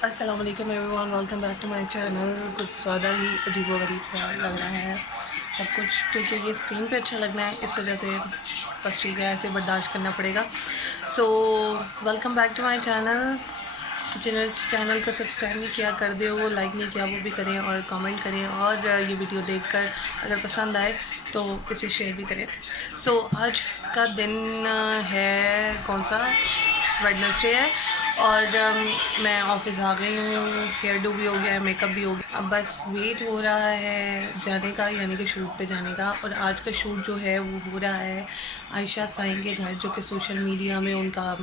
अस्सलाम वालेकुम everyone, welcome back to my channel. कुछ ज़्यादा ही अजीब व गरीब सा लग रहा है सब कुछ, क्योंकि ये स्क्रीन पे अच्छा लगना है, इस वजह से बस ठीक है, ऐसे बर्दाश्त करना पड़ेगा। So welcome back to my channel. जिन्होंने चैनल को सब्सक्राइब नहीं किया कर दे, वो लाइक नहीं किया वो भी करें और कमेंट करें, और ये वीडियो देखकर अगर पसंद आए तो इसे शेयर भी करें। सो आज का दिन है कौन सा, वेडनेसडे है, और मैं ऑफिस आ गई हूँ। हेयर डू भी हो गया है, मेकअप भी हो गया, अब बस वेट हो रहा है जाने का, यानी कि शूट पे जाने का। और आज का शूट जो है वो हो रहा है आयशा साईं के घर, जो कि सोशल मीडिया में उनका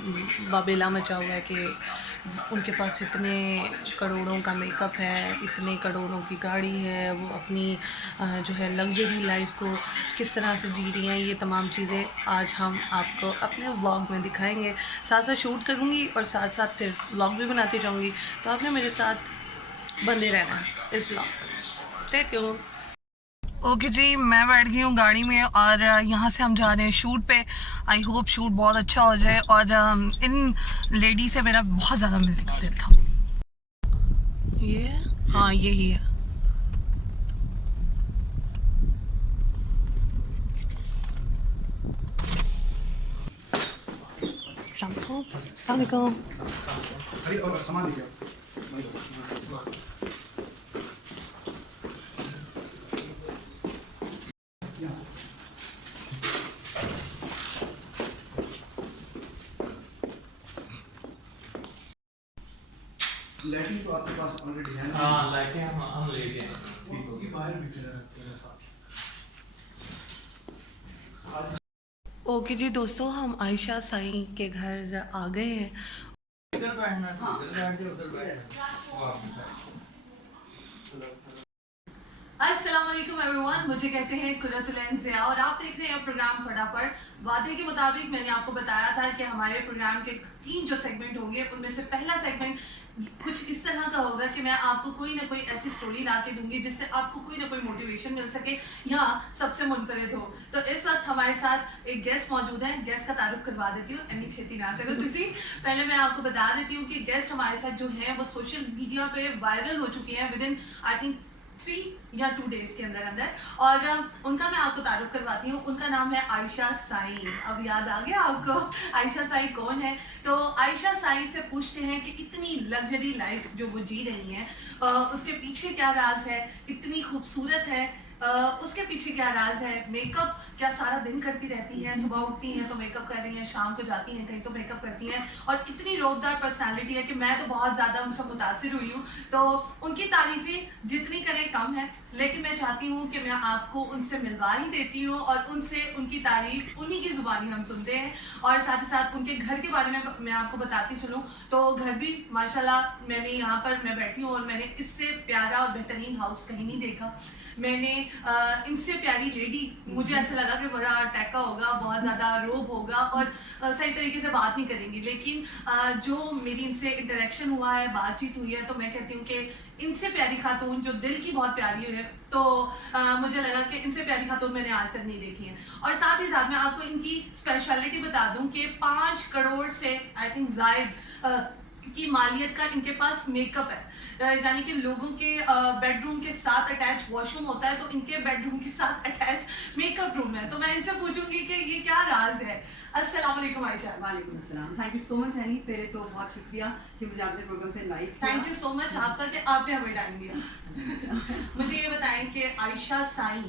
बाबेला मचा हुआ है कि उनके पास इतने करोड़ों का मेकअप है, इतने करोड़ों की गाड़ी है, वो अपनी जो है लग्जरी लाइफ को किस तरह से जी रही हैं। ये तमाम चीज़ें आज हम आपको अपने व्लॉग में दिखाएंगे। साथ साथ शूट करूँगी और साथ साथ फिर व्लॉग भी बनाती जाऊँगी, तो आपने मेरे साथ बंधे रहना है इस व्लॉग में। Stay tuned. ओके जी, मैं बैठ गई हूँ गाड़ी में और यहाँ से हम जा रहे हैं शूट पे। आई होप शूट बहुत अच्छा हो जाए, और इन लेडी से मेरा बहुत ज़्यादा मिलने का दिल था। ये हाँ यही है। अस्सलामुअलैकुम। लाइटिंग तो आपके पास ऑलरेडी है ना? हाँ, लाइटें हम लेके आए। क्योंकि बाहर भी तेरा साथ। ओके जी दोस्तों, हम आयशा साईं के घर आ गए हैं। इधर बैठना, इधर बैठ के उधर बैठना। अस्सलाम वालेकुम एवरीवन, मुझे कहते हैं कुर्रतुल ज़िया और आप देख रहे हैं प्रोग्राम फटाफट। वादे के मुताबिक मैंने आपको बताया था कि हमारे प्रोग्राम के 3 जो सेगमेंट होंगे, उनमें से पहला सेगमेंट कुछ इस तरह का होगा कि मैं आपको कोई ना कोई ऐसी स्टोरी ला के दूंगी जिससे आपको कोई ना कोई मोटिवेशन मिल सके या सबसे मुनफरिद हो। तो इस वक्त हमारे साथ एक गेस्ट मौजूद है। गेस्ट का तारुफ करवा देती हूँ, इतनी छेती ना करो किसी। पहले मैं आपको बता देती हूँ कि गेस्ट हमारे साथ जो है वो सोशल मीडिया पे वायरल हो चुके हैं विद इन आई थिंक 3 या 2 डेज के अंदर अंदर, और उनका मैं आपको तारुफ करवाती हूँ। उनका नाम है आयशा साईं। अब याद आ गया आपको आयशा साईं कौन है? तो आयशा साईं से पूछते हैं कि इतनी लग्जरी लाइफ जो वो जी रही हैं, उसके पीछे क्या राज है, इतनी खूबसूरत है, उसके पीछे क्या राज है, मेकअप क्या सारा दिन करती रहती हैं, सुबह उठती हैं तो मेकअप कर रही हैं, शाम को जाती हैं कहीं तो मेकअप करती हैं, और इतनी रोबदार पर्सनालिटी है कि मैं तो बहुत ज़्यादा उनसे मुतासिर हुई हूँ। तो उनकी तारीफ़ें जितनी करें कम है, लेकिन मैं चाहती हूँ कि मैं आपको उनसे मिलवा ही देती हूँ और उनसे उनकी तारीफ उन्हीं की ज़ुबानी हम सुनते हैं। और साथ ही साथ उनके घर के बारे में मैं आपको बताती चलूँ तो घर भी माशाल्लाह, मैंने यहाँ पर मैं बैठी हूँ और मैंने इससे प्यारा और बेहतरीन हाउस कहीं नहीं देखा। मैंने इनसे प्यारी लेडी, मुझे ऐसा लगा कि बड़ा टैका होगा, बहुत ज़्यादा रोब होगा और सही तरीके से बात नहीं करेंगी, लेकिन जो मेरी इनसे इंटरेक्शन हुआ है, बातचीत हुई है, तो मैं कहती हूँ कि इनसे प्यारी खातून जो दिल की बहुत प्यारी है, तो मुझे लगा कि इनसे प्यारी खातून मैंने आज तक नहीं देखी है। और साथ ही साथ मैं आपको इनकी स्पेशलिटी बता दूं कि 5 करोड़ से आई थिंक जायद की मालियत का इनके पास मेकअप है, यानी कि लोगों के बेडरूम के साथ अटैच वॉशरूम होता है, तो इनके बेडरूम के साथ अटैच मेकअप रूम है। तो मैं इनसे पूछूंगी कि ये क्या राज है। अस्सलाम वालेकुम आयशा। वालेकुम अस्सलाम। Thank you so much any. पहले तो बहुत शुक्रिया कि मुझे आपने प्रोग्राम पे इनवाइट किया। थैंक यू सो मच आपका कि आपने हमें टाइम दिया। मुझे ये बताएं कि आयशा साईं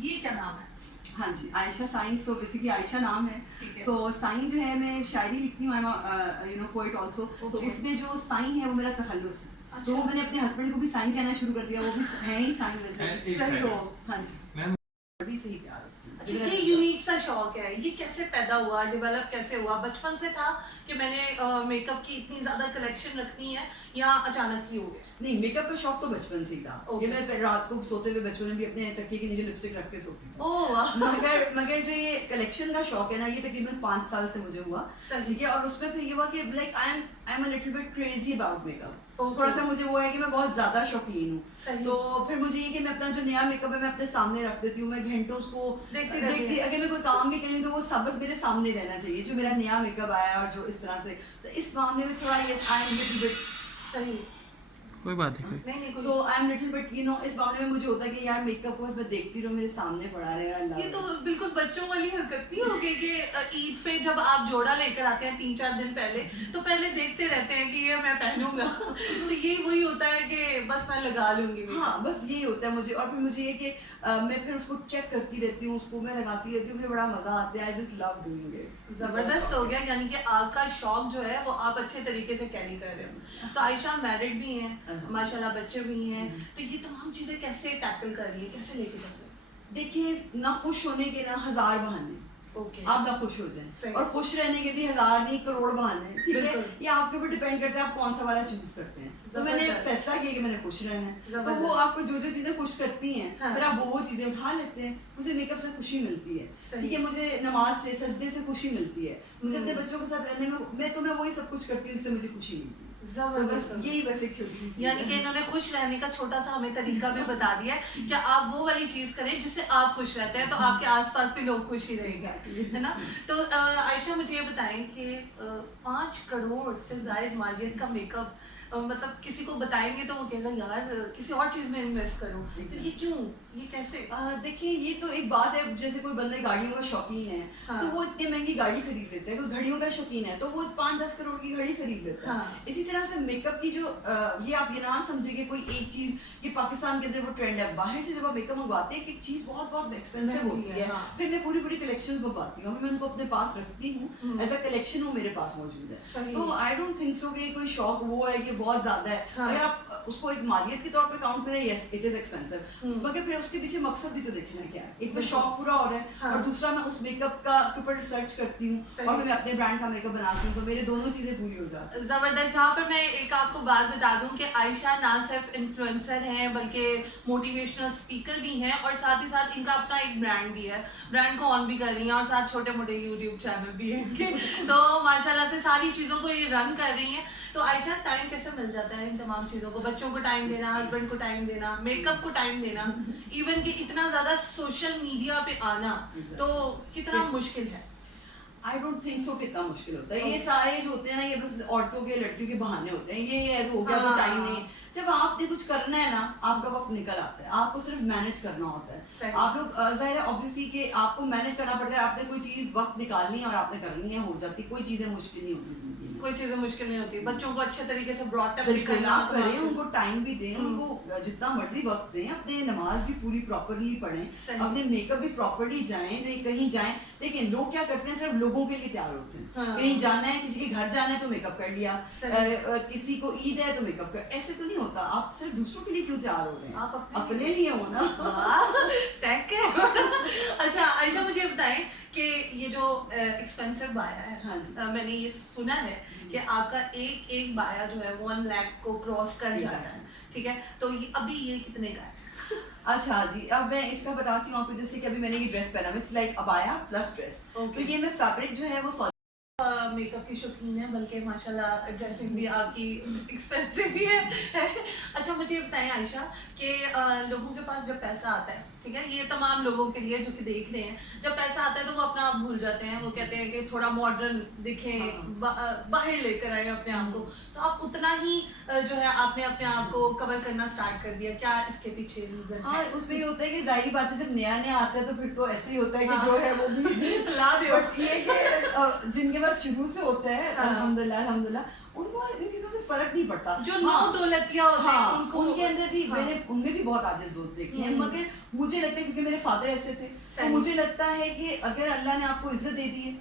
ये क्या नाम है? हाँ जी, आयशा साईं, सो बेसिकली आयशा नाम है। है। सो साईं जो है, मैं शायरी लिखती हूँ, आई एम पोएट ऑल्सो। तो उसमें जो साईं है वो मेरा तखल्लुस है। तो मैंने अपने हस्बैंड को भी साईं कहना शुरू कर दिया, वो भी है ही साईं वैसे। सही हो? हाँ जी, से ही प्यार। अच्छा, ये यूनिक सा शौक है, ये कैसे पैदा हुआ, डेवलप कैसे हुआ? बचपन से था कि मैंने मेकअप की इतनी ज्यादा कलेक्शन रखनी है, या अचानक ही हो गया? नहीं, मेकअप का शौक तो बचपन से ही था। ये मैं रात को सोते हुए बचपन में भी अपने तकिए के नीचे लिपस्टिक रख के सोती थी। ओह वाह। मगर जो ये कलेक्शन का शौक है ना, ये तकरीबन 5 साल से मुझे हुआ। ठीक है, और उसमें फिर ये हुआ कि like I am a little bit crazy about makeup. थोड़ा सा मुझे वो है कि मैं बहुत ज्यादा शौकीन हूँ। तो फिर मुझे ये कि मैं अपना जो नया मेकअप है मैं अपने सामने रख देती हूँ, मैं घंटों उसको देखती, अगर मैं कोई काम भी करूँ तो वो सब बस मेरे सामने रहना चाहिए, जो मेरा नया मेकअप आया और जो इस तरह से। तो इस मामले में थोड़ा ये आई एम लिटिल बिट सही कोई बात नहीं नहीं नहीं कोई so I am little but you know इस मामले में मुझे होता है कि यार मेकअप को बस मैं देखती रहूं, मेरे सामने पड़ा रहे। अल्लाह ये तो बिल्कुल बच्चों वाली हरकत नहीं होगी कि ईद पे जब आप जोड़ा लेकर आते हैं 3-4 दिन पहले, तो पहले देखते रहते हैं कि ये मैं पहनूंगा तो ये वही होता है कि बस मैं लगा लूंगी। हाँ बस यही होता है मुझे। और फिर मुझे ये कि मैं फिर उसको चेक करती रहती हूँ, उसको मैं लगाती रहती हूँ, मुझे बड़ा मजा आता है। I just love doing it. जबरदस्त हो गया, यानी कि आपका शौक जो है वो आप अच्छे तरीके से कैरी कर रहे हो। तो आयशा मैरिड भी हैं माशाल्लाह, बच्चे भी हैं, तो ये तमाम चीजें कैसे टैकल कर रही है, कैसे लेके जा रही है? देखिए ना खुश होने के ना 1000 बहाने, ओके आप ना खुश हो जाएं, सही। और खुश रहने के भी 1000 नहीं करोड़ बहाने हैं, ठीक है। बिल्कुल। ये आपके ऊपर डिपेंड करता है आप कौन सा वाला चूज करते हैं। तो मैंने जबरदस्त। फैसला किया कि मैंने खुश रहना है, तो जबरदस्त। वो आपको जो जो चीजें खुश करती हैं हाँ। फिर आप वो चीजें उठा लेते हैं। मुझे मेकअप से खुशी मिलती है, सही। ठीक है, मुझे नमाज से सजदे से खुशी मिलती है, मुझे अपने हम्म। बच्चों के साथ रहने में मैं वही सब कुछ करती हूँ जिससे मुझे खुशी मिलती है। तो जबरदस्त। बस यही बस एक छोटी सी चीज़ यानी कि है। इन्होंने खुश रहने का छोटा सा हमें तरीका भी बता दिया है कि आप वो वाली चीज करें जिससे आप खुश रहते हैं, तो आपके आसपास भी लोग खुश ही रहेंगे, Exactly. है ना। तो आयशा मुझे ये बताएं कि 5 करोड़ से ज्यादा मालियत का मेकअप मतलब किसी को बताएंगे तो वो कहेगा यार किसी और चीज में इन्वेस्ट करो, तो ये क्यों, ये कैसे? देखिए ये तो एक बात है, जैसे कोई बंदे गाड़ियों का शौकीन है हाँ। तो वो इतनी महंगी गाड़ी खरीद लेता है, कोई घड़ियों का शौकीन है तो वो 5-10 करोड़ की घड़ी खरीद लेता है। हाँ। इसी तरह से मेकअप की जो ये आप ये ना समझिए कोई एक चीज, ये पाकिस्तान के अंदर वो ट्रेंड है, बाहर से जब आप मेकअप मंगवाते हैं एक चीज बहुत बहुत एक्सपेंसिव महंगी होती है, है, हाँ। फिर मैं पूरी कलेक्शन मंगवाती हूँ, मैं उनको अपने पास रखती हूँ, एज अ कलेक्शन वो मेरे पास मौजूद है। सही। तो आई डोंट थिंक सो कि कोई शौक वो है कि बहुत ज्यादा है। हाँ। अगर आप उसको एक मालियत के तौर पर काउंट करें, यस इट इज एक्सपेंसिव, मगर फिर उसके पीछे मकसद भी तो देखना क्या है। एक तो बिल्कुल। शौक पूरा हो रहा है, हाँ। और दूसरा मैं उस मेकअप का के ऊपर रिसर्च करती हूँ, सही। और फिर मैं अपने ब्रांड का मेकअप बनाती हूँ, तो मेरे दोनों चीजें पूरी हो जाती हैं। जबरदस्त। यहाँ पर मैं एक आपको बात बता दूं कि आयशा ना सिर्फ इन्फ्लुएंसर हैं बल्कि मोटिवेशनल स्पीकर भी हैं, और साथ ही साथ इनका अपना एक ब्रांड भी है, ब्रांड को ऑन भी कर रही हैं, और साथ छोटे मोटे यूट्यूब चैनल भी है इनके तो माशाल्लाह से सारी चीज़ों को ये रन कर रही हैं। तो आयशा टाइम कैसे मिल जाता है इन तमाम चीज़ों को, बच्चों को टाइम देना, हस्बैंड को टाइम देना, मेकअप को टाइम देना, इवन कि इतना ज़्यादा सोशल मीडिया पे आना, तो कितना मुश्किल है? आई डोंट थिंक सो कितना मुश्किल होता है। ये सारे जो होते हैं ना, ये बस औरतों के लड़कियों के बहाने होते हैं। ये हो गया तो हाँ। टाइम नहीं। जब आपने कुछ करना है ना, आपका वक्त निकल आता है, आपको सिर्फ मैनेज करना होता सही। है। आप लोग जाहिर है ऑब्वियसली कि आपको मैनेज करना पड़ता है, आपने कोई चीज वक्त निकालनी है और आपने करनी है, हो जाती, कोई चीजें मुश्किल नहीं होती जिंदगी में। कोई चीज़ें मुश्किल नहीं होती, बच्चों को अच्छे तरीके से ब्रॉट अप भी बिल्कुल करना, आप करें, उनको टाइम भी दें, उनको जितना मर्जी वक्त दें, अपने नमाज भी पूरी प्रॉपरली पढ़ें, सही। अपने मेकअप भी प्रॉपरली जाएं, कहीं जाएं। लेकिन लोग क्या करते हैं, सिर्फ लोगों के लिए तैयार होते हैं। हाँ। कहीं जाना है, किसी के घर जाना है तो मेकअप कर लिया, सही। किसी को ईद है तो मेकअप कर, ऐसे तो नहीं होता। आप सिर्फ दूसरों के लिए क्यों तैयार हो रहे हैं, आप अपने लिए हो ना। टैग है। अच्छा आयशा मुझे बताएं कि ये जो एक्सपेंसिव बाया है, हाँ जी। मैंने ये सुना है कि आपका एक बाया जो है 1 लाख को क्रॉस कर जाता है, ठीक है, तो ये अभी ये कितने का है? अच्छा जी, अब मैं इसका बताती हूँ आपको। जैसे कि अभी मैंने ये ड्रेस पहना, it's like abaya plus dress. Okay. तो ये मैं फैब्रिक जो है वो मेकअप की शौकीन है, बल्कि माशाल्लाह ड्रेसिंग भी आपकी एक्सपेंसिव भी है। अच्छा मुझे बताएं आयशा कि लोगों के पास जब पैसा आता है, ठीक है, ये तमाम लोगों के लिए जो कि देख रहे हैं, जब पैसा आता है तो वो अपना आप भूल जाते हैं, वो कहते हैं कि थोड़ा मॉडर्न दिखें, बाहर लेकर आए अपने आप को, तो आप उतना ही जो है आपने अपने आप को कवर करना स्टार्ट कर दिया, क्या इसके पीछे रीजन हाँ, है? उसमें ये होता है कि जाहिर बात है जब नया नया आता है तो फिर तो ऐसे ही होता है कि हाँ। जो है वो भी ला दे। बट ये कि जिनके पास शुरू से होता है, हाँ। अल्हम्दुलिल्लाह उनको इन चीजों से फर्क नहीं पड़ता। जो नौ दौलतिया होते हैं हाँ, उनको, उनके अंदर भी हाँ। मैंने उनमें भी बहुत आजिज़ लोग देखे हैं, मगर मुझे लगता है क्योंकि मेरे फादर ऐसे थे, तो सही। मुझे लगता है कि अगर अल्लाह ने आपको इज्जत दे दी है,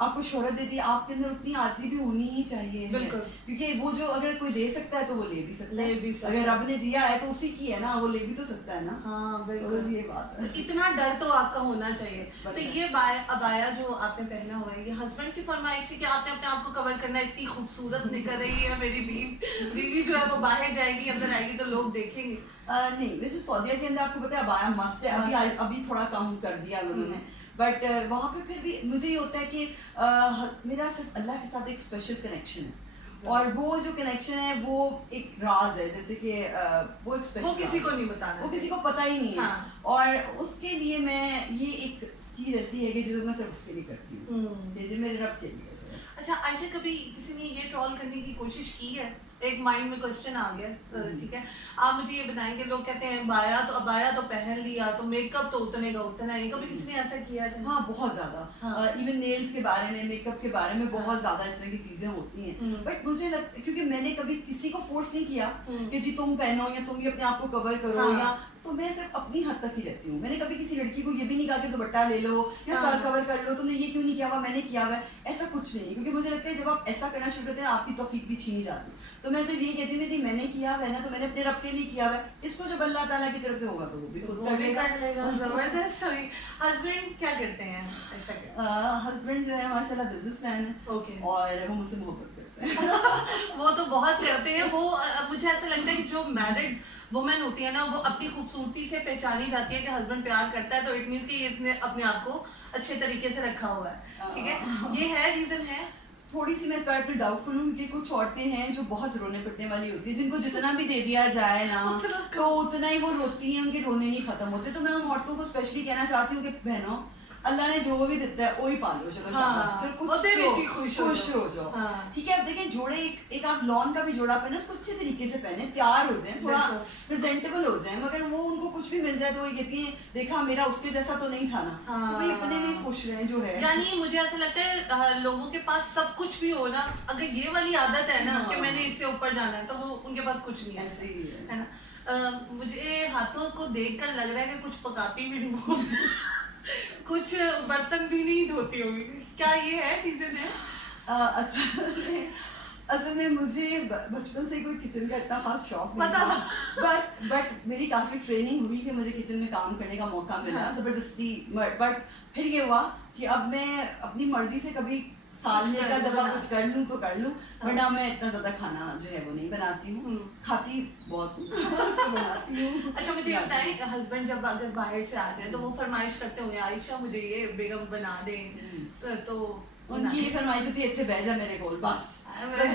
आपको शोहरत दे दी है, आपके अंदर उतनी आजी भी होनी ही चाहिए है। बिल्कुल। क्योंकि वो जो अगर कोई दे सकता है तो वो ले भी सकता ले है, भी सकता अगर रब ने दिया है तो उसी की है ना, वो ले भी तो सकता है ना। हाँ तो बिल्कुल, बस ये बात है। इतना डर तो आपका होना चाहिए। तो बताइए। ये अबाया जो आपने पहना हुआ है, ये हस्बैंड की फरमाइश थी कि आपने अपने आप को कवर करना, इतनी खूबसूरत निकल रही है मेरी बीवी जो है वो बाहर जाएगी, अंदर आएगी तो लोग देखेंगे। नहीं, वैसे सऊदीया के अंदर आपको पता है अबाया मस्त है, अभी थोड़ा कम कर दिया उन्होंने, बट वहाँ पे फिर भी मुझे ये होता है कि मेरा सिर्फ अल्लाह के साथ एक स्पेशल कनेक्शन है, और वो जो कनेक्शन है वो एक राज है, जैसे कि वो एक स्पेशल, वो किसी को नहीं बताना, वो किसी को पता ही नहीं है। हाँ। और उसके लिए मैं ये एक चीज ऐसी है कि जो मैं सिर्फ उसके लिए करती हूँ, ये जो मेरे रब के लिए है। अच्छा आयशा, कभी किसी ने ये ट्रोल करने की कोशिश की है एक माइंड में क्वेश्चन आ गया, ठीक है, आप मुझे ये बताएंगे, लोग कहते हैं अबाया तो पहन लिया तो मेकअप तो उतने का उतना है, कभी किसी ने ऐसा किया है? हाँ, बहुत ज्यादा। इवन नेल्स के बारे में, मेकअप के बारे में बहुत ज्यादा इस तरह की चीजें होती हैं। बट मुझे लगता है, क्योंकि मैंने कभी किसी को फोर्स नहीं किया कि जी तुम पहनो या तुम ये अपने आप को कवर करो, या तो मैं सिर्फ अपनी हद तक ही रहती हूँ। मैंने कभी किसी लड़की को ये भी नहीं कहा कि दुपट्टा ले लो या सर कवर कर लो, तुमने ये क्यों नहीं किया हुआ, मैंने किया हुआ है, ऐसा कुछ नहीं। क्योंकि मुझे लगता है जब आप ऐसा करना शुरू करते हैं आपकी तौफीक भी छीनी जाती है। तो मैं सिर्फ ये कहती हूँ जी मैंने किया हुआ है ना, तो मैंने अपने रब के लिए किया हुआ है, इसको जब अल्लाह ताला की तरफ से होगा तो वो भी खुद कर लेगा। जबरदस्त। हस्बैंड क्या करते हैं? हस्बैंड जो है माशाल्लाह बिजनेसमैन है। ओके। और वो मुझसे मोहब्बत करते हैं। वो तो बहुत करते हैं। वो मुझे ऐसा लगता है कि जो मैरिड वुमेन होती है ना, वो अपनी खूबसूरती से पहचानी जाती है कि हस्बैंड प्यार करता है, तो इट मीन्स कि इसने अपने आप को अच्छे तरीके से रखा हुआ है, ठीक है, ये है रीजन है। थोड़ी सी मैं इस बार पे डाउटफुल हूँ, क्योंकि कुछ औरतें हैं जो बहुत रोने पिटने वाली होती है, जिनको जितना भी दे दिया जाए ना तो उतना ही वो रोती हैं, उनके रोने नहीं खत्म होते। तो मैं उन औरतों को स्पेशली कहना चाहती हूँ कि बहनों, अल्लाह ने जो भी देता है वही पालो, चलो शाबाश, चलो कुछ खुश हो जाओ। ठीक है, अब देखें जोड़े, एक आप लॉन का भी जोड़ा पहने, उसको अच्छे तरीके से पहने, तैयार हो जाए, थोड़ा प्रेजेंटेबल हो जाए। मगर वो उनको कुछ भी मिल जाए तो वो कहती है देखा मेरा उसके जैसा तो नहीं था ना, तो भाई अपने में खुश रहे जो है। यानी मुझे ऐसा लगता है लोगों के पास सब कुछ भी हो ना, अगर ये वाली आदत है ना कि मैंने इससे ऊपर जाना है, तो वो उनके पास कुछ नहीं है, ऐसे ही है ना। मुझे हाथों को देखकर लग रहा है कि कुछ पकाती भी नहीं हो कुछ बर्तन भी नहीं धोती होगी, क्या ये है रीजन है? असल में मुझे बचपन से कोई किचन का इतना खास शौक नहीं था, बट मेरी काफ़ी ट्रेनिंग हुई कि मुझे किचन में काम करने का मौका मिला ज़बरदस्ती। बट फिर ये हुआ कि अब मैं अपनी मर्जी से कभी साल में का दफा कुछ कर लूँ तो कर लूँ, वरना मैं इतना ज़्यादा खाना जो है वो नहीं बनाती हूँ, खाती बहुत तो बनाती हूँ। अच्छा मुझे बताएं, हस्बैंड जब अगर बाहर से आ रहे हैं तो वो फरमाइश करते होंगे आयशा मुझे ये बेगम बना दें, तो उनकी ये फरमाइश होती है इतने बैठ जा मेरे कोल, बस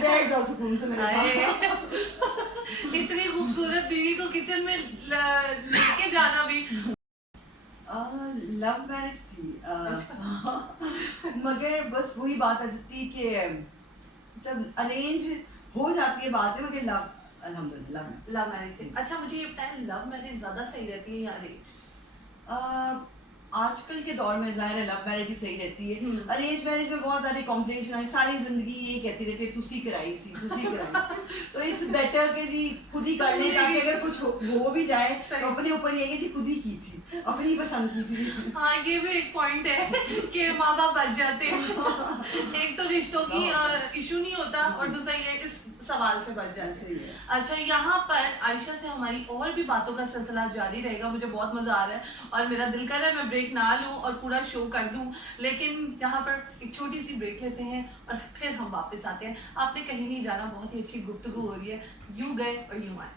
बैठ जाओ सुकून से मेरे पास। इतनी खूबसूरत बीवी को किचन में लेके जाना भी। लव मैरिज थी, मगर बस वही बात आ जाती है कि जब अरेंज हो जाती है बात में, मगर लव अल्हम्दुलिल्लाह लव मैरिज थी। अच्छा मुझे ये बताएं, लव मैरिज ज्यादा सही रहती है या अरेंज? आजकल के दौर में ज़ाहिर है लव मैरिज ही सही रहती है। अरेंज मैरिज में बहुत सारे कॉम्प्लिकेशन है, सारी जिंदगी ये कहती रहती है तुसी कराई सी तुसी कराई तो इट्स बेटर कि जी खुद ही कर लें, ताकि अगर कुछ हो भी जाए तो अपने ऊपर ये कि जी खुद ही की थी, अपनी पसंद की थी। हाँ ये भी एक पॉइंट है कि माँ बाप बच जाते हैं। एक तो रिश्तों की इशू नहीं होता, और दूसरा ये इस सवाल से बच जाते हैं। अच्छा यहाँ पर आयशा से हमारी और भी बातों का सिलसिला जारी रहेगा, मुझे बहुत मजा आ रहा है और मेरा दिल कर रहा है मैं ब्रेक ना लूं और पूरा शो कर दूं, लेकिन यहाँ पर एक छोटी सी ब्रेक लेते हैं और फिर हम वापस आते हैं। आपने कहीं नहीं जाना, बहुत ही अच्छी गुफ्तगू हो रही है, यूं गए और यूं आए।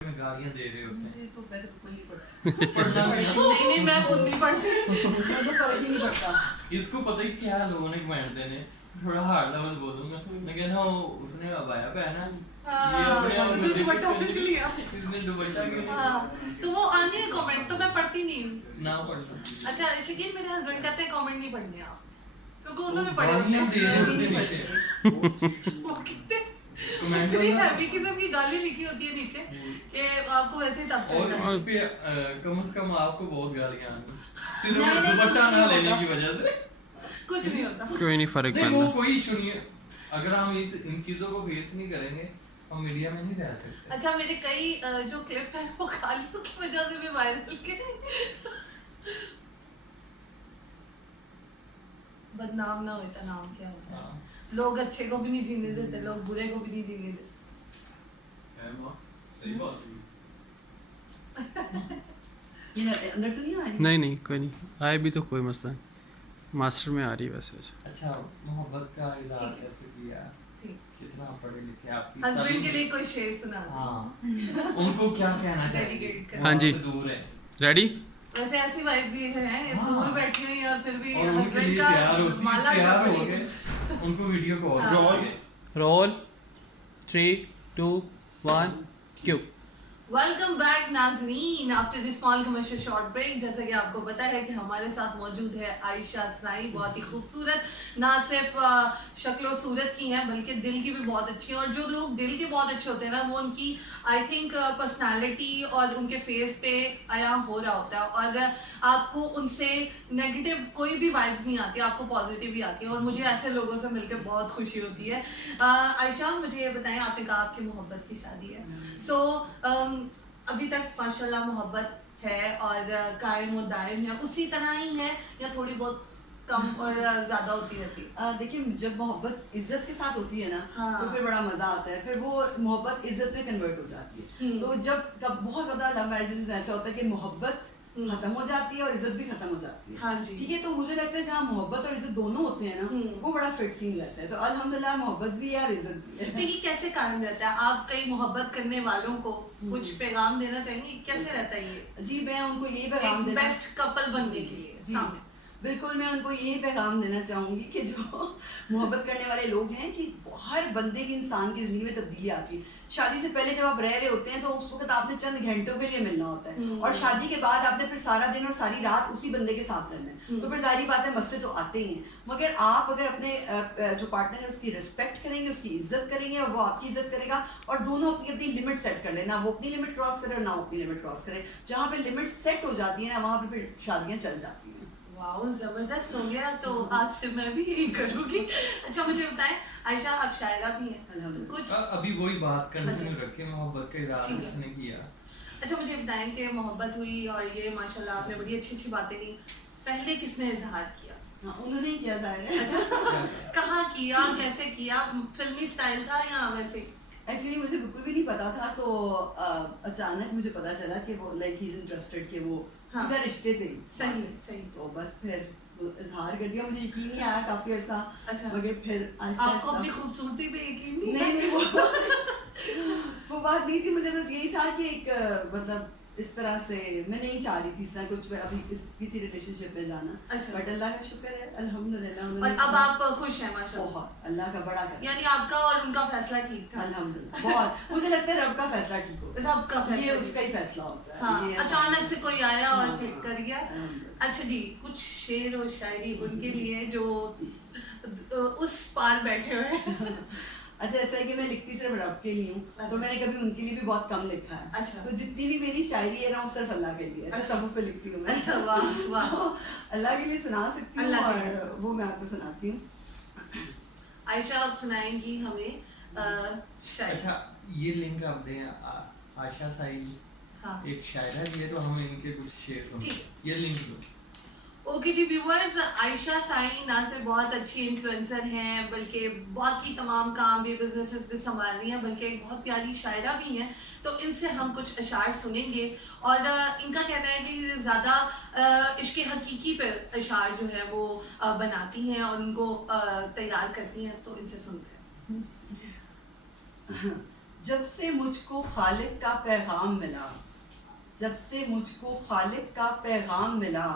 गालियां दे रहे होते हैं। मुझे तो मैं तो नहीं पढ़ती नहीं मैं खुद नहीं पढ़ती, मुझे तो फर्क ही नहीं पड़ता। इसको पता ही क्या लोगों ने कमेंट देने, थोड़ा हार्ड लेवल बोलूंगा, मैं कहना उसने अबाया पहना, ये अपने आप में दुपट्टा पहन लिया, इसने दुपट्टा क्यों नहीं? हाँ तो वो आने हैं कमेंट, तो मैं पढ़ती नहीं हूँ ना पढ़ता। अच्छा शकील मेरे हस्बैंड कहते हैं कमेंट नहीं पढ़ने आप, क्योंकि उन्होंने पढ़े गालियां दे रहे होते होते नीचे। वो कितने कमेंट इतनी हैवी किस्म की गाली लिखी होती है नीचे कि आपको वैसे ही तब चलता है। और इस पे कम से कम आपको बहुत गालियां आनी, सिर्फ दुपट्टा ना लेने की वजह से कुछ नहीं होता, कोई नहीं फर्क नहीं, वो पड़ता। कोई इशू नहीं है। अगर हम इन चीजों को फेस नहीं करेंगे हम मीडिया में नहीं रह सकते। अच्छा मेरे कई जो क्लिप है वो गालियों की वजह से भी वायरल के बदनाम ना होता, नाम क्या होता है, लोग अच्छे को भी नहीं जीने देते, लोग बुरे को भी नहीं जीने देते। सही बात ये अंदर तो नहीं आ रही? नहीं कोई नहीं, आए भी तो कोई मसला नहीं, मास्टर में आ रही है वैसे। अच्छा मोहब्बत का इजहार ठीक है। कैसे किया, ठीक। कितना पढ़े लिखे आपकी हस्बैंड के लिए कोई शेर सुना दो। हाँ उनको क्या कहना चाहिए? Dedicate कर। वो हाँ जी। आपसे दूर है रेडी? वैसे ऐसी वाइफ भी है, हाँ। दूर बैठी हुई और फिर भी और उनके हस्बैंड लिए का तैयार होती माला तैयार ड्रॉप हो करेगी। गए उनको वीडियो कॉल हाँ। रोल 3 2 1 क्यों? वेलकम बैक नाजरीन after this small commercial short break. जैसा कि आपको पता है कि हमारे साथ मौजूद है आयशा साई, बहुत ही खूबसूरत, ना सिर्फ शक्ल सूरत की हैं बल्कि दिल की भी बहुत अच्छी है। और जो लोग दिल के बहुत अच्छे होते हैं ना, वो उनकी आई थिंक पर्सनालिटी और उनके फेस पे आया हो रहा होता है, और आपको उनसे नेगेटिव कोई भी वाइब्स नहीं आती, आपको पॉजिटिव ही आती है। और मुझे ऐसे लोगों से मिलकर बहुत खुशी होती है। आयशा, मुझे ये बताएं, आपने कहा आपकी मोहब्बत की शादी है, सो अभी तक माशाल्लाह मोहब्बत है और कायम और दायम है, उसी तरह ही है या थोड़ी बहुत कम और ज्यादा होती रहती है? देखिए, जब मोहब्बत इज्जत के साथ होती है ना, हाँ। तो फिर बड़ा मजा आता है, फिर वो मोहब्बत इज्जत में कन्वर्ट हो जाती है। तो जब तब बहुत ज्यादा लव मैरिजेस में ऐसा होता है कि मोहब्बत खत्म हो जाती है और इज्जत भी खत्म हो जाती है। हाँ जी। ठीक है, तो मुझे लगता है जहाँ मोहब्बत और इज्जत दोनों होते हैं ना, वो बड़ा फिट सीन रहता है। तो अल्हम्दुलिल्लाह मोहब्बत भी है और इज्जत भी तो है। ये कैसे कायम रहता है? आप कई मोहब्बत करने वालों को कुछ पैगाम देना चाहेंगे, कैसे रहता है ये जी, मैं उनको यही पैगाम देना बेस्ट कपल बनने के लिए जी, सामने? बिल्कुल मैं उनको यही पैगाम देना चाहूँगी कि जो मोहब्बत करने वाले लोग हैं, कि हर बंदे की इंसान की ज़िंदगी में तब्दीली आती है। शादी से पहले जब आप रह रहे होते हैं तो उस वक्त आपने चंद घंटों के लिए मिलना होता है, और शादी के बाद आपने फिर सारा दिन और सारी रात उसी बंदे के साथ रहना है। तो फिर जाहिर बात है मसले तो आते ही हैं, मगर आप अगर अपने जो पार्टनर है उसकी रिस्पेक्ट करेंगे, उसकी इज्जत करेंगे और वो आपकी इज्जत करेगा, और दोनों अपनी अपनी लिमिट सेट कर लेना, वो अपनी लिमिट क्रॉस करे और ना अपनी लिमिट क्रॉस करे। जहाँ पे लिमिट सेट हो जाती है ना, वहाँ पे फिर शादियाँ चल जाती हैं। वाओ, जबरदस्त हो गया। तो आज से मैं भी यही करूँगी। अच्छा, मुझे बताएं आयशा, आप शायरा भी हैं, तो कुछ अभी वही बात कंटिन्यू रखे, मोहब्बत का इरादा ठीक है। किसने किया? अच्छा, मुझे बताएं कि मोहब्बत हुई और ये माशाल्लाह आपने बड़ी अच्छी अच्छी बातें की, पहले किसने इजहार किया? हाँ, उन्होंने ही किया जाहिर है। अच्छा, कहाँ किया, कैसे किया? फिल्मी स्टाइल था या वैसे? एक्चुअली मुझे बिल्कुल भी नहीं पता था, तो अचानक मुझे पता चला कि वो लाइक ही इज इंटरेस्टेड, कि वो हाँ। सीधा रिश्ते पे ही। सही सही। तो बस फिर वो इजहार कर दिया। मुझे यकीन नहीं आया काफी अर्सा, अच्छा। मगर फिर आपको अपनी खूबसूरती पे यकीन नहीं? नहीं वो बात नहीं थी। मुझे बस यही था कि एक मतलब इस तरह से मैं नहीं चाह रही थी इस तरह कुछ अभी किसी रिलेशनशिप में जाना। अच्छा। बट अल्लाह का शुक्र है, अल्हम्दुलिल्लाह। और अब आप खुश हैं माशाल्लाह? बहुत, अल्लाह का बड़ा कर, यानी आपका और उनका फैसला ठीक था? अल्हम्दुलिल्लाह बहुत। मुझे लगता है रब का फैसला ठीक हो, रब का फैसला ये ठीक। उसका ही फैसला होता है। हाँ, ये अचानक से कोई आया और हाँ, क्लिक कर गया। अल्हम्दुलिल्लाह। अच्छा जी, कुछ शेर और शायरी उनके लिए जो उस पार बैठे हुए हैं। अच्छा, ऐसा है कि मैं लिखती सिर्फ रब के लिए हूँ, तो मैंने कभी उनके लिए भी बहुत कम लिखा है। अच्छा। तो जितनी भी मेरी शायरी है ना, वो सिर्फ अल्लाह के लिए, अच्छा। सब पे लिखती हूँ मैं। अच्छा, वाह वाह। तो अल्लाह के लिए सुना सकती हूँ, अल्लाह के लिए और वो मैं आपको सुनाती हूँ। आयशा, आप सुनाएंगी हमें शायरी? अच्छा, ये लिंक आप दें, आशा साई हाँ एक शायरा भी है, तो हम इनके कुछ शेर सुन, ठीक। ये लिंक दो। ओके जी व्यूअर्स, आयशा साई ना सिर्फ बहुत अच्छी इन्फ्लुएंसर हैं बल्कि बाकी तमाम काम भी, बिजनेसेस भी संभाल रही हैं, बल्कि एक बहुत प्यारी शायरा भी हैं। तो इनसे हम कुछ अशार सुनेंगे, और इनका कहना है कि ये ज़्यादा इश्क हकीकी पर अशार जो है वो बनाती हैं और उनको तैयार करती हैं। तो इनसे सुनते हैं। जब से मुझको खालिक का पैगाम मिला, जब से मुझको खालिक का पैगाम मिला,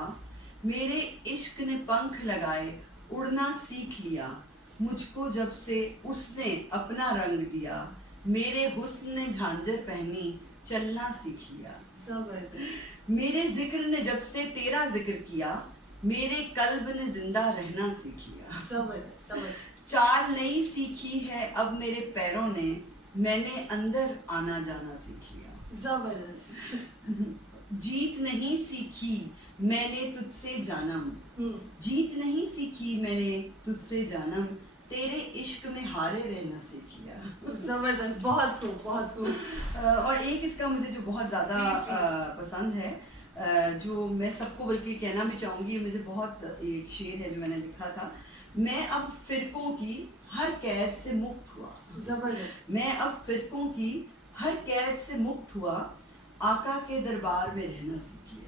मेरे इश्क ने पंख लगाए उड़ना सीख लिया। मुझको जब से उसने अपना रंग दिया, मेरे हुस्न ने झांझर पहनी चलना सीख लिया। जबरदस्त। मेरे जिक्र ने जब से तेरा जिक्र किया, मेरे कल्ब ने जिंदा रहना सीख लिया। जबरदस्त जबरदस्त। चाल नई सीखी है अब मेरे पैरों ने, मैंने अंदर आना जाना सीख लिया। जबरदस्त। जीत नहीं सीखी मैंने तुझसे जानम, जीत नहीं सीखी मैंने तुझसे जानम, तेरे इश्क में हारे रहना सीख लिया। जबरदस्त, बहुत खूब बहुत खूब। और एक इसका मुझे जो बहुत ज़्यादा पसंद है, जो मैं सबको बल्कि कहना भी चाहूँगी, मुझे बहुत एक शेर है जो मैंने लिखा था। मैं अब फिरकों की हर कैद से मुक्त हुआ, जबरदस्त। मैं अब फिरकों की हर कैद से मुक्त हुआ, आका के दरबार में रहना सीखिए।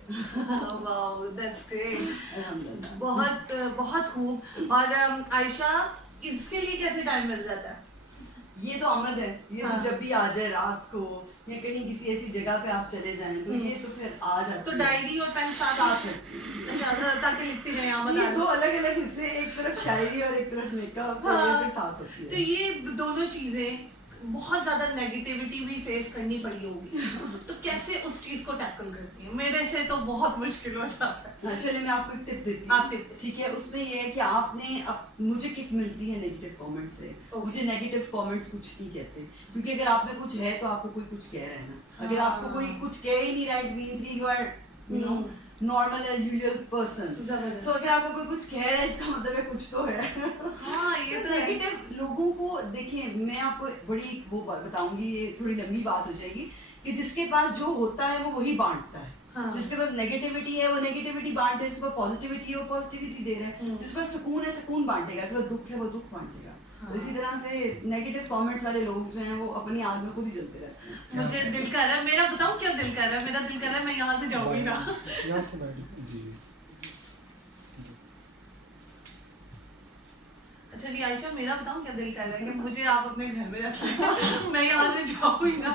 Wow, that's great. अल्हम्दुलिल्लाह। बहुत बहुत खूब। और आयशा, इसके लिए कैसे टाइम मिल जाता है? ये तो आमद है, ये हाँ। तो जब भी आ जाए रात को या कहीं किसी ऐसी जगह पे आप चले जाएं, तो ये तो फिर आ जाती तो है। डायरी और पेन साथ साथ रखती अच्छा, ताकि लिखती रहे आमद ये आ दो जाए। अलग अलग हिस्से, एक तरफ शायरी और एक तरफ मेकअप, हाँ। ये फिर साथ होती तो है। ये दोनों चीजें बहुत ज़्यादा नेगेटिविटी भी फेस करनी पड़ी होगी, तो कैसे उस चीज़ को टैकल करती हैं? मेरे से तो बहुत मुश्किल हो जाता है। चलिए मैं आपको एक टिप देती आप हूँ, टिप दें। ठीक है। उसमें ये है कि आपने मुझे किक मिलती है नेगेटिव कमेंट से, मुझे नेगेटिव कमेंट्स कुछ नहीं कहते, क्योंकि अगर आप में कुछ है तो आपको कोई कुछ कह रहा है ना। अगर आपको कोई कुछ कह ही नहीं रहा, इट मींस कि you are you know normal या यूजुअल पर्सन। जबरदस्त। तो अगर आपको कोई कुछ कह रहा है, इसका मतलब है कुछ तो है। हाँ, ये तो है। नेगेटिव लोगों को देखिए, मैं आपको बड़ी वो बताऊंगी, ये थोड़ी लंबी बात हो जाएगी, कि जिसके पास जो होता है वो वही बांटता है। हाँ। जिसके पास नेगेटिविटी है वो नेगेटिविटी बांट रहा है, जिसके पास पॉजिटिविटी है वो पॉजिटिविटी दे रहा है, जिसके पास सुकून है सुकून बांटेगा, जिसके पास दुख है वो दुख बांटेगा। हाँ। तो इसी तरह से नेगेटिव कमेंट्स वाले लोग जो हैं वो अपनी आग में खुद ही जलते रहते हैं। मुझे दिल कर रहा है, मेरा बताऊं क्या दिल कर रहा है? मेरा दिल कर रहा है मैं यहाँ से जाऊंगी ना। यहाँ से बैठ जी। अच्छा जी आयशा, मेरा बताऊं क्या दिल कर रहा है कि मुझे आप अपने घर में रख लें, मैं यहाँ से जाऊंगी ना,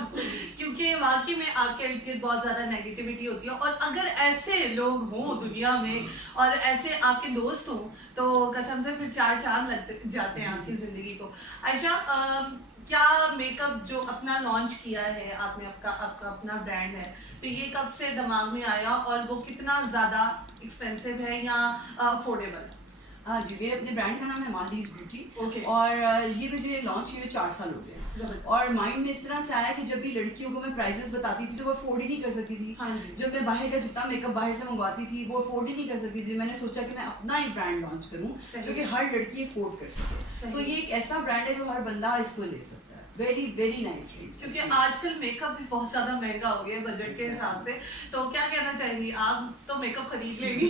क्योंकि वाकई में आपके इर्द गिर्द बहुत ज़्यादा नेगेटिविटी होती है, और अगर ऐसे लोग हों दुनिया में और ऐसे आपके दोस्त हों तो कसम से फिर चार चांद लगते जाते हैं आपकी ज़िंदगी को। आयशा, क्या मेकअप जो अपना लॉन्च किया है आपने, आपका अपना ब्रांड है, तो ये कब से दिमाग में आया और वो कितना ज़्यादा एक्सपेंसिव है या अफोर्डेबल? हाँ जी, मेरे अपने ब्रांड का नाम है मालीज ब्यूटी। Okay. और ये मुझे लॉन्च हुए 4 साल हो गए, और माइंड में इस तरह से आया कि जब भी लड़कियों को मैं प्राइसेस बताती थी तो वो अफोर्ड ही नहीं कर सकती थी। हाँ जी। जब मैं बाहर का जितना मेकअप बाहर से मंगवाती थी वो अफोर्ड ही नहीं कर सकती थी। मैंने सोचा कि मैं अपना ही ब्रांड लॉन्च करूँ जो कि हर लड़की अफोर्ड कर सके। तो ये एक ऐसा ब्रांड है जो हर बंदा इसको ले सकता है। वेरी वेरी नाइस, क्योंकि आजकल मेकअप भी बहुत ज़्यादा महंगा हो गया है बजट के हिसाब से, तो क्या कहना चाहेंगी आप? तो मेकअप खरीद लेंगी?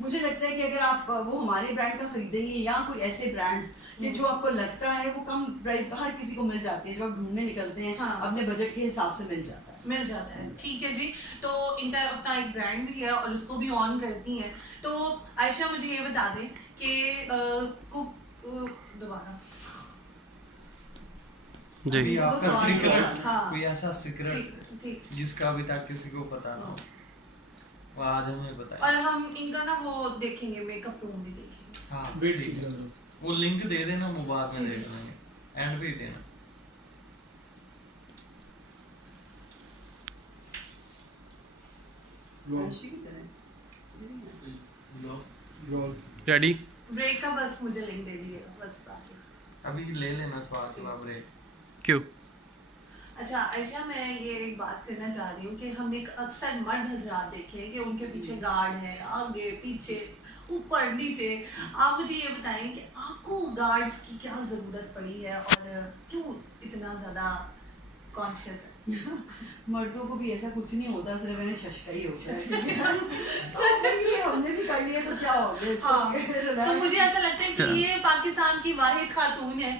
मुझे लगता है कि अगर आप वो हमारे ब्रांड का खरीदेंगे या कोई ऐसे ब्रांड्स कि जो आपको लगता है वो कम प्राइस हर किसी को मिल जाती है, जब आप ढूंढने निकलते हैं हाँ। अपने बजट के हिसाब से मिल जाता है। मिल जाता है, ठीक है जी। तो इनका अपना एक ब्रांड भी है और उसको भी ऑन करती हैं। तो आयशा मुझे ये बता दें कि दोबारा जी अभी आपका वो सवाल सीक्रेट, हाँ। कोई ऐसा सीक्रेट ठीक। जिसका अभी तक किसी को पता ना हो, वो आज हमें बताइए। और हम इनका ना वो देखेंगे, मेकअप रूम भी देखेंगे। हाँ वेट ठीक है। कीजिए। वो लिंक दे देना, मोबाइल में देख लेंगे, एंड पे ही देना। ऐसी की तरह। रेडी ब्रेक का बस मुझे लिंक दे दीजिएगा, बस बाकी। अभी ले लेना थोड़ा ब्रेक। क्यों? अच्छा आयशा, मैं ये एक बात करना चाह रही हूँ कि हम एक अक्सर मर्द हजरात देखे हैं कि उनके पीछे गार्ड है, आगे पीछे ऊपर नीचे। आप मुझे ये बताएं कि आपको गार्ड्स की क्या ज़रूरत पड़ी है और क्यों इतना ज़्यादा कॉन्शियस है? मर्दों को भी ऐसा कुछ नहीं होता, सिर्फ इन्हें शशका ही होता है। ये हमने भी कर लिया तो क्या हो गया। हाँ, तो मुझे ऐसा लगता है कि ये पाकिस्तान की वाहिद खातून है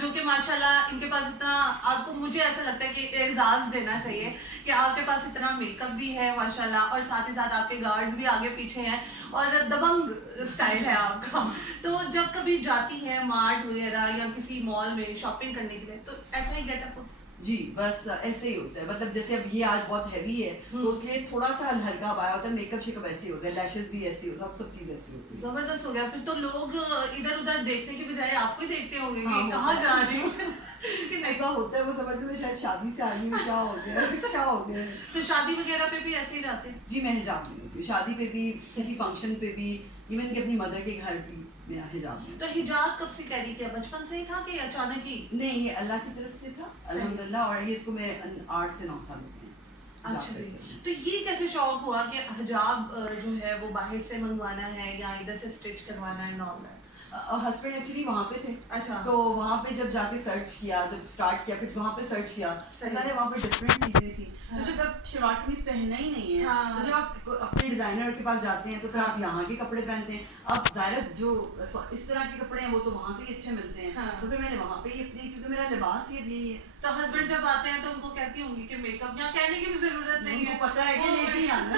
जो कि माशाल्लाह इनके पास इतना, आपको मुझे ऐसा लगता है कि एजाज़ देना चाहिए कि आपके पास इतना मेकअप भी है माशाल्लाह, और साथ ही साथ आपके गार्ड्स भी आगे पीछे हैं और दबंग स्टाइल है आपका। तो जब कभी जाती है मार्ट वगैरह या किसी मॉल में शॉपिंग करने के लिए, तो ऐसा ही गेटअप होता है? जी बस ऐसे ही होता है। मतलब जैसे अब ये आज बहुत हैवी है तो उसके लिए थोड़ा सा हल्का पाया होता है, मेकअप शेकअप ऐसे ही होता है, लैशेस भी ऐसे ही होता है, सब चीज़ ऐसी होती है। जबरदस्त हो गया। फिर तो लोग इधर उधर देखने के बजाय आपको ही देखते होंगे हाँ, कि कहाँ जा रही हूँ कि नहीं। ऐसा होता है, वो समझते हैं शायद शादी से आई हूँ, क्या हो गया क्या हो गया। तो शादी वगैरह पे भी ऐसे ही जाते हैं? जी मैं हिजाब में होती हूँ, शादी पे भी, किसी फंक्शन पे भी, इवन कि अपनी मदर के घर भी मैं हिजाब में। तो हिजाब कब से कैरी किया? बचपन से ही था कि अचानक ही? नहीं, ये अल्लाह की तरफ से था अल्हम्दुलिल्लाह, और ये इसको मेरे 8 से 9 साल हो गए हैं। अच्छा जी। तो ये कैसे शौक हुआ कि हिजाब जो है वो बाहर से मंगवाना है या इधर से स्टिच करवाना है? नॉर्मल हस्बैंड एक्चुअली वहाँ पे थे। अच्छा। तो वहाँ पे जब जाके सर्च किया, जब स्टार्ट किया, फिर वहाँ पे सर्च किया, सारे वहाँ पे डिफरेंट चीज़ें थी। तो जब आप शुरुआत में पहनना ही नहीं है, हाँ। तो जब आप अपने डिज़ाइनर के पास जाते हैं तो फिर आप यहाँ के कपड़े पहनते हैं। अब ज़ाहिर जो इस तरह के कपड़े हैं वो तो वहाँ से ही अच्छे मिलते हैं। हाँ। तो फिर मैंने वहाँ पे ही अपने, क्योंकि मेरा लिबास ही अब यही है। तो हस्बैंड जब आते हैं तो उनको कहती होंगी कि मेकअप, यहाँ कहने की भी जरूरत नहीं है, उनको पता है कि लेके ही आना।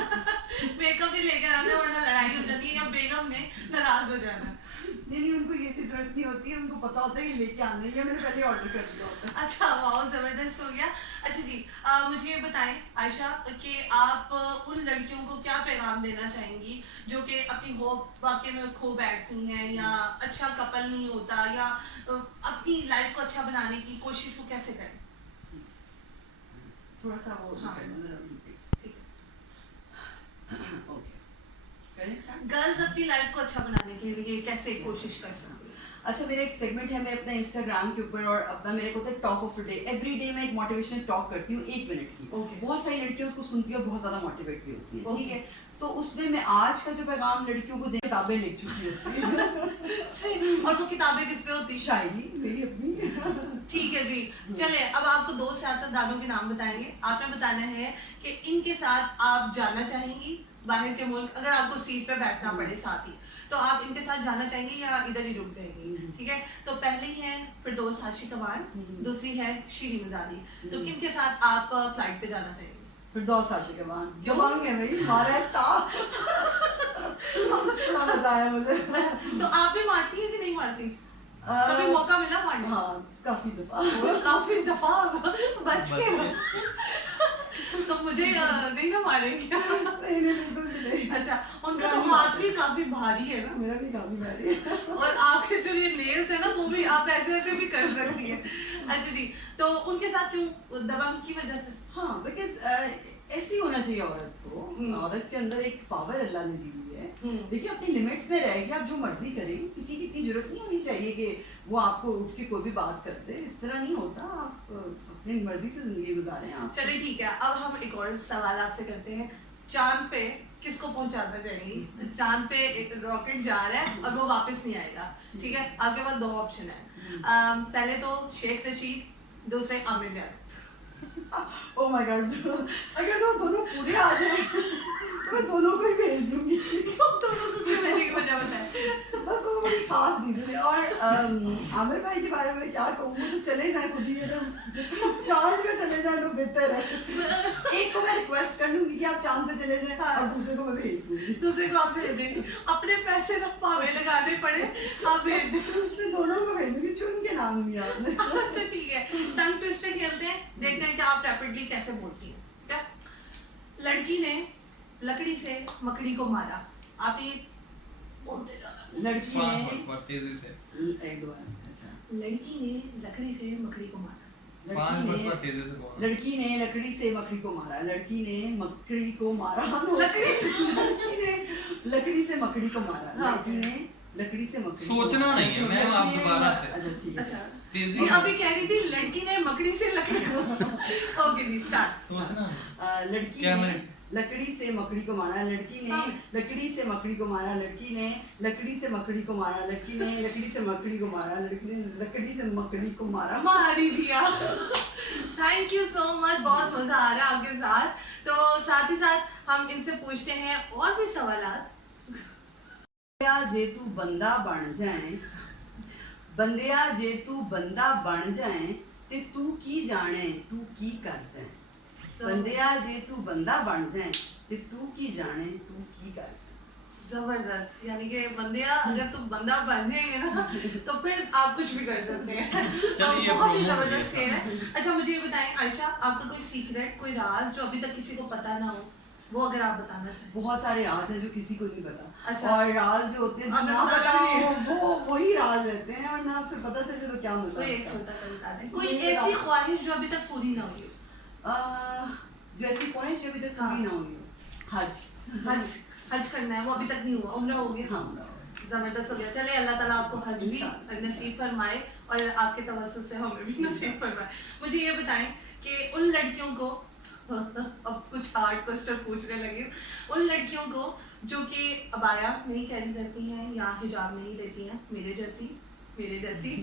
मेकअप ही लेकर आना वरना लड़ाई हो जाती है या बेगम ने नाराज हो जाना। नहीं उनको ये भी जरूरत नहीं होती है, उनको पता होता है ये लेके आना है, मैंने पहले ऑर्डर कर दिया होता है। अच्छा वाह जबरदस्त हो गया। अच्छा जी मुझे ये बताएं आयशा कि आप उन लड़कियों को क्या पैगाम देना चाहेंगी जो कि अपनी होप वाकई में खो बैठती हैं या अच्छा कपल नहीं होता या अपनी लाइफ को अच्छा बनाने की कोशिश वो कैसे करें? थोड़ा सा वो हाँ। ठीक है ओके करें स्टार्ट। गर्ल्स अपनी लाइफ को अच्छा बनाने के लिए कैसे कोशिश कर सकती हैं? अच्छा मेरा एक सेगमेंट है, मैं अपना इंस्टाग्राम के ऊपर और अपना मेरे को होता है talk of the day, every day मैं एक मोटिवेशनल टॉक करती हूँ 1 मिनट की। Okay. बहुत सारी लड़कियां उसको सुनती है और बहुत ज्यादा मोटिवेट भी होती है। Okay. ठीक है, तो उसमें मैं आज का जो पैगाम लड़कियों को किताबें लिख चुकी होती है। सही। और वो किताबें किस पे होती हैं? शायरी मेरी अपनी। ठीक है जी चलिए अब आपको 2 सियासतदानों के नाम बताएंगे। आपने बताना है कि इनके साथ आप जाना चाहेंगी बाहर के मुल्क, अगर आपको सीट पे बैठना पड़े साथ ही तो आप इनके साथ जाना चाहेंगे या इधर ही रुक जाएंगी? ठीक है, तो पहले ही है फिरदौस हाशी कमान, दूसरी है शीरी मजारी, तो किनके साथ आप फ्लाइट पे जाना चाहेंगे? फिरदौस हाशी कमान जवान है भाई, मारा है ताप। बड़ा मजा आया मुझे। तो आप भी मारती है कि नहीं मारती? कभी मौका मिला मारने? हाँ काफी दफा। काफी दफा बच के तो मुझे नहीं ना मारेंगे। नहीं बिल्कुल भी नहीं। अच्छा उनका तो हाथ भी काफी भारी है ना, मेरा भी काफी भारी है। और आपके जो ये नेल्स है ना वो भी आप ऐसे ऐसे भी कर सकती हैं। अच्छा जी तो उनके साथ क्यों दबंग की वजह से? हाँ बिकॉज ऐसी होना चाहिए औरत को, औरत के अंदर एक पावर अल्लाह ने दी हुई है। देखिए अपनी लिमिट्स में रह के आप जो मर्जी करें, किसी की इतनी जरूरत नहीं होनी चाहिए कि वो आपको उठ के कोई भी बात कर दे, इस तरह नहीं होता। आप अपनी मर्जी से जिंदगी गुजारें आप। चलिए ठीक है, अब हम एक और सवाल आपसे करते हैं। चांद पे किसको पहुंचाना चाहिए? चांद पे एक रॉकेट जा रहा है और वो वापस नहीं आएगा, ठीक है, आपके पास 2 ऑप्शन है। पहले तो शेख रशीद, दूसरे Aamir Liaquat. Oh my God, अगर वो दोनों पूरे आ जाए तो मैं दोनों को ही भेज दूंगी। दोनों को क्यों भेजने की वजह बताएं? बस वो बड़ी खास रीजन है। और आमिर भाई के बारे में क्या कहूँ, वो तो चले जाए खुद ही एकदम चांद पे चले जाए तो बेहतर है। एक को मैं रिक्वेस्ट कर लूंगी कि आप चांद पे चले जाए और दूसरे को मैं भेज दूंगी। दूसरे को आप भेज देंगे, अपने पैसे ना पावे लगाने पड़े आप भेज दें। मैं दोनों को भेज दूंगी, चुन के नाम लिया आपने। अच्छा ठीक है, टंग ट्विस्टर खेलते हैं, देखते हैं कि आप रैपिडली कैसे बोलती हैं। ठीक है, लड़की ने लकड़ी से मकड़ी को मारा, आप ये बोलते जाना। लड़की ने बहुत तेजी से एक दो बार से, अच्छा लड़की ने लकड़ी से मकड़ी को मारा। बहुत तेजी से बोलना। लड़की ने लकड़ी से मकड़ी को मारा, लड़की ने मकड़ी को मारा, लकड़ी से लड़की ने लकड़ी से मकड़ी को मारा, हाँ। लड़की ने लकड़ी से मकड़ी को सोचना मारा। नहीं है, मैं आप लड़की ने दोबारा से। अच्छा ठीक है। अच्छा तेजी ये से अभी कह रही थी लड़की ने मकड़ी से लकड़ी को ओके जी स्टार्ट। सोचना नहीं। लड़की क्या ने मैंने- लकड़ी से मकड़ी को मारा, लड़की ने लकड़ी से मकड़ी को मारा, लड़की ने लकड़ी से मकड़ी को मारा, लड़की ने लकड़ी से मकड़ी को मारा, लड़की ने लकड़ी से मकड़ी को मारा। मार ही दिया। थैंक यू सो मच, बहुत मजा आ रहा है आपके साथ। तो साथ ही साथ हम इनसे पूछते हैं और भी सवालात। बंदिया जे तू बंदा बन जाए, बंदिया जे तू बंदा बन जाए ते तू की जाने तू की कर जाए। बंदिया जे तू बंदा बन जाए ते तू की जाने तू की कर। जबरदस्त, यानी कि बंदिया अगर तुम बंदा बन जाएंगे ना तो फिर आप कुछ भी कर सकते हैं। चलिए, तो बहुत ही promote जबरदस्त किया। शेर है। अच्छा मुझे ये बताएं आयशा, आपका कोई सीक्रेट, कोई राज जो अभी तक किसी को पता ना हो, वो अगर आप बताना चाहें। बहुत सारे राज हैं जो किसी को नहीं पता। अच्छा। और राज जो होते हैं जो हमें ना पता पता नहीं है। हो वो वही राज रहते हैं, और ना फिर पता चले तो क्या मजा कोई है एक उसका। छोटा सा बता दें, कोई ये ऐसी राज- ख्वाहिश जो अभी तक पूरी ना हुई हो। जो ऐसी ख्वाहिश अभी तक हाँ। पूरी ना हुई हो। हज हज हज करना है, वो अभी तक नहीं हुआ, उम्र हो गया। हाँ जबरदस्त हो गया। चले अल्लाह ताला आपको हज भी इंशाअल्लाह। नसीब फरमाए और आपके तवज्जुह से हमें भी नसीब फरमाए। मुझे ये बताएं कि उन लड़कियों को अब कुछ हार्ड क्वेश्चन पूछने लगी, उन लड़कियों को जो कि अबाया नहीं कैरी करती हैं या हिजाब नहीं लेती हैं, मेरे जैसी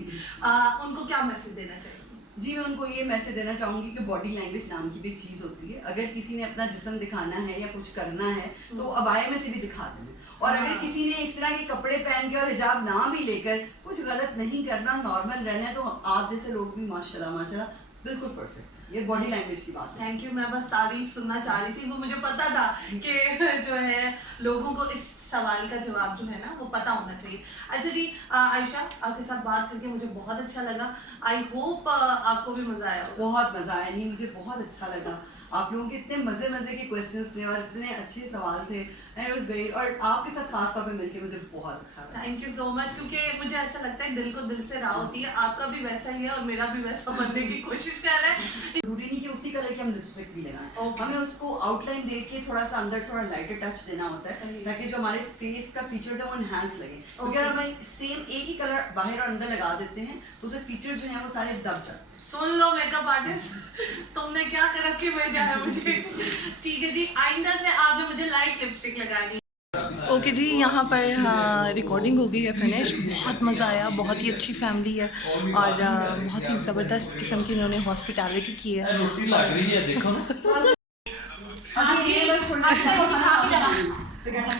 उनको क्या मैसेज देना चाहिए? जी मैं उनको ये मैसेज देना चाहूँगी कि बॉडी लैंग्वेज नाम की भी एक चीज़ होती है। अगर किसी ने अपना जिस्म दिखाना है या कुछ करना है तो वो अबाया में से भी दिखा देना, और अगर किसी ने इस तरह के कपड़े पहन के और हिजाब ना भी लेकर कुछ गलत नहीं करना, नॉर्मल रहना है, तो आप जैसे लोग भी माशाल्लाह माशाल्लाह बिल्कुल परफेक्ट। ये बॉडी लैंग्वेज की बात है। थैंक यू, मैं बस तारीफ सुनना चाह रही थी, वो मुझे पता था कि जो है लोगों को इस सवाल का जवाब जो है ना वो पता होना चाहिए। अच्छा जी आयशा, आपके साथ बात करके मुझे बहुत अच्छा लगा। आई होप आपको भी मजा आया होगा। बहुत मजा आया, नहीं मुझे बहुत अच्छा लगा। आप लोगों के इतने मजे मजे के क्वेश्चंस थे और इतने अच्छे सवाल थे, एंड इट वाज वेरी, और आपके साथ खास तौर पे मिलके मुझे बहुत अच्छा लगा। थैंक यू सो मच, क्योंकि मुझे ऐसा लगता है दिल को दिल से राह होती है। आपका भी वैसा ही है और मेरा भी वैसा बनने की कोशिश कर रहा है। जरूरी नहीं कि उसी कलर की हम लिपस्टिक भी लगाएं, Okay. हमें उसको आउटलाइन दे के थोड़ा सा अंदर थोड़ा लाइटर टच देना होता है सही। ताकि जो हमारे फेस का फीचर है वो एनहांस लगे। क्योंकि अगर हम सेम एक ही कलर बाहर और अंदर लगा देते हैं तो उसके फीचर जो हैं वो सारे दब जाते हैं। सुन लो मेकअप आर्टिस्ट, तुमने क्या कर रखी भेजा है मुझे। ठीक है जी, आइंदा से आपने मुझे लाइट लिपस्टिक लगानी। ओके जी, यहाँ पर रिकॉर्डिंग हो गई है फिनिश। बहुत मज़ा आया, बहुत ही अच्छी फैमिली है और बहुत ही ज़बरदस्त किस्म की इन्होंने हॉस्पिटैलिटी की है। रोटी लग रही है देखो ना। अभी ये बस थोड़ा सा खा के जाना फिर कहना है।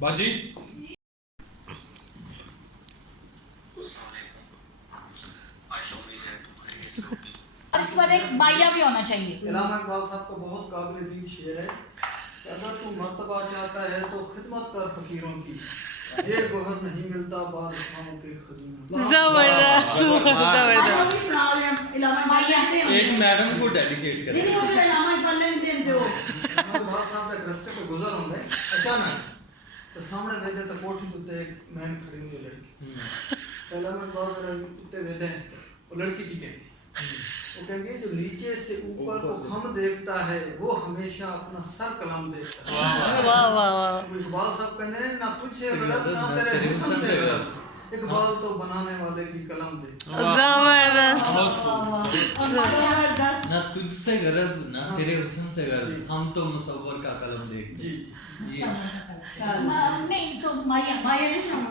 बाजी और इसके बाद एक माया भी होना चाहिए। इलामा इकबाल साहब का बहुत काबिल दीद शेर है, अगर तू मर्तबा चाहता है तो खिदमत कर फकीरों की, ये बहुत नहीं मिलता बादशाहों के खजीनों। जबरदस्त आप भी सुना रहे हैं इलामा माया। एक मैडम को डेडिकेट नहीं नहीं, वो करें। जो इलामा इकबाल ने देते हो इकबाल साहब एक रास्ते पे गुजर होंगे अचानक, तो सामने वेदे तो कोठी उत्ते एक मैन खड़ी हुई लड़की। इलामा इकबाल जरा उत्ते वेदे वो लड़की की कहती, वो कहेंगे जो नीचे से ऊपर को हम देखता है वो हमेशा अपना सर कलम देखता है। वाह वाह वाह। इकबाल साहब कहते हैं ना तुझे गलत ना तेरे हुस्न से गलत, इकबाल तो बनाने वाले की कलम दे। जबरदस्त। जबरदस्त। ना तुझसे गरज ना तेरे हुस्न से गरज, हम तो मुसव्वर का कलम देखते जी जी। नहीं तो माया माया नहीं सुना